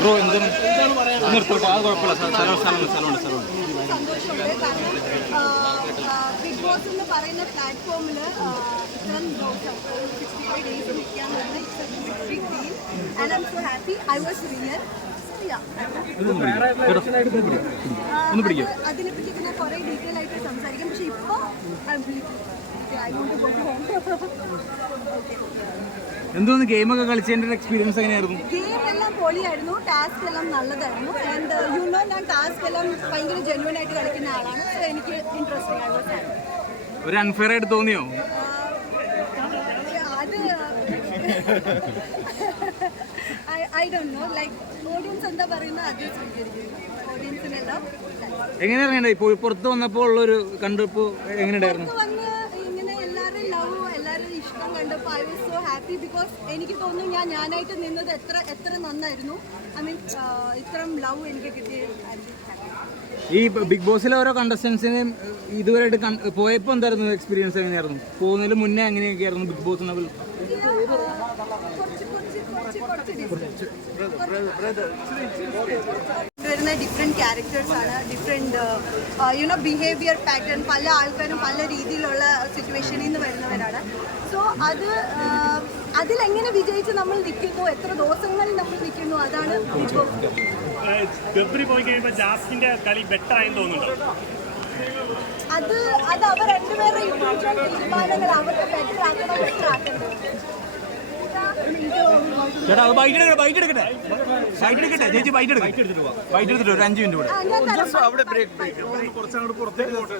Bro എന്താണ് നിർത്തോട്ടെ, അത് കുഴപ്പമില്ല. സ്ഥലമുണ്ട്. സന്തോഷമുണ്ട്. കാരണം ബിഗ് ബോസ് എന്ന് പറയുന്ന പ്ലാറ്റ്ഫോമിൽ ഇത്രയും ദിവസം 65 ഡേയ്സ് നിൽക്കാൻ big deal and I am so happy. I was real. അതിനെപ്പറ്റി ഞാൻ കുറേ ഡീറ്റെയിൽ ആയിട്ട് സംസാരിക്കാം. പക്ഷെ ഇപ്പോൾ I want to go to home. എന്തോന്ന് ഗെയിമൊക്കെ കളിച്ചതിൻ്റെ എക്സ്പീരിയൻസ് എങ്ങനെയായിരുന്നു? ഗെയിം എല്ലാം പൊളിയായിരുന്നു. ടാസ്ക് എല്ലാം നല്ലതായിരുന്നു. ആൻഡ് ഞാൻ ടാസ്ക് എല്ലാം ഭയങ്കര ജെന്യുവൻ ആയിട്ട് കളിക്കുന്ന ആളാണ്. സോ എനിക്ക് ഇൻട്രസ്റ്റിംഗ് ആയിരുന്നു. ഒരു അൺഫെയർ ആയിട്ട് തോന്നിയോ? അത് I don't know. Like audience എന്താ പറയുന്നത് അത് സ്വീകരിക്കുന്നു. ഓഡിയൻസിനെല്ലാം എങ്ങനെയാണ് ഇപ്പോൾ പുറത്ത് വന്നപ്പോൾ ഉള്ളൊരു കണ്ടപ്പോൾ എങ്ങനെയുണ്ടായിരുന്നു? വന്ന് ഇങ്ങനെ എല്ലാവരും ലവ്, എല്ലാവരും ഇഷ്ടം കണ്ടപ്പോൾ I was so happy. Because എനിക്ക് തോന്നുന്നു ഞാനായിട്ട് നിന്നത് എത്ര നന്നായിരുന്നു. ഐ മീൻ ഇത്രയും ലവ് എനിക്ക് കിട്ടിയത്. ഈ ബിഗ് ബോസിലെ ഓരോ കണ്ടസ്റ്റൻസിനെയും ഇതുവരെയായിട്ട് പോയപ്പോൾ എന്തായിരുന്നു എക്സ്പീരിയൻസ്? എങ്ങനെയായിരുന്നു പോകുന്നതിന് മുന്നേ? എങ്ങനെയൊക്കെയായിരുന്നു ബിഗ് ബോസ് ലെവൽ? വരുന്ന ഡിഫറെൻറ്റ് ക്യാരക്ടേഴ്സാണ്, ഡിഫറെൻറ്റ് ബിഹേവിയർ പാറ്റേൺ. പല ആൾക്കാരും പല രീതിയിലുള്ള സിറ്റുവേഷനിൽ നിന്ന് വരുന്നവരാണ്. സോ അതിലെങ്ങനെ വിജയിച്ച് നമ്മൾ നിൽക്കുന്നു, എത്ര ദിവസങ്ങളിൽ നമ്മൾ നിൽക്കുന്നു, അതാണ് ബിഗ് ബോസ്. ഗബ്രി പോയി കഴിയുമ്പോൾ ജാസ്മിന്റെ കളി ബെറ്റർ ആയെന്ന് തോന്നുന്നുണ്ടോ? അത് അവർ രണ്ടുപേരുടെ തീരുമാനങ്ങൾ. അവർക്ക് ബെറ്റർ ആക്കണം. ചേട്ടാ അത് ബൈറ്റ് എടുക്കട്ടെ ചേച്ചി, ബൈറ്റ് എടുത്തിട്ട് ഒരു 5 മിനിറ്റ് കൂടെ. അവിടെ ബ്രേക്ക് കുറച്ചങ്ങോട്ട് പുറത്തേക്ക് പോട്ടെ.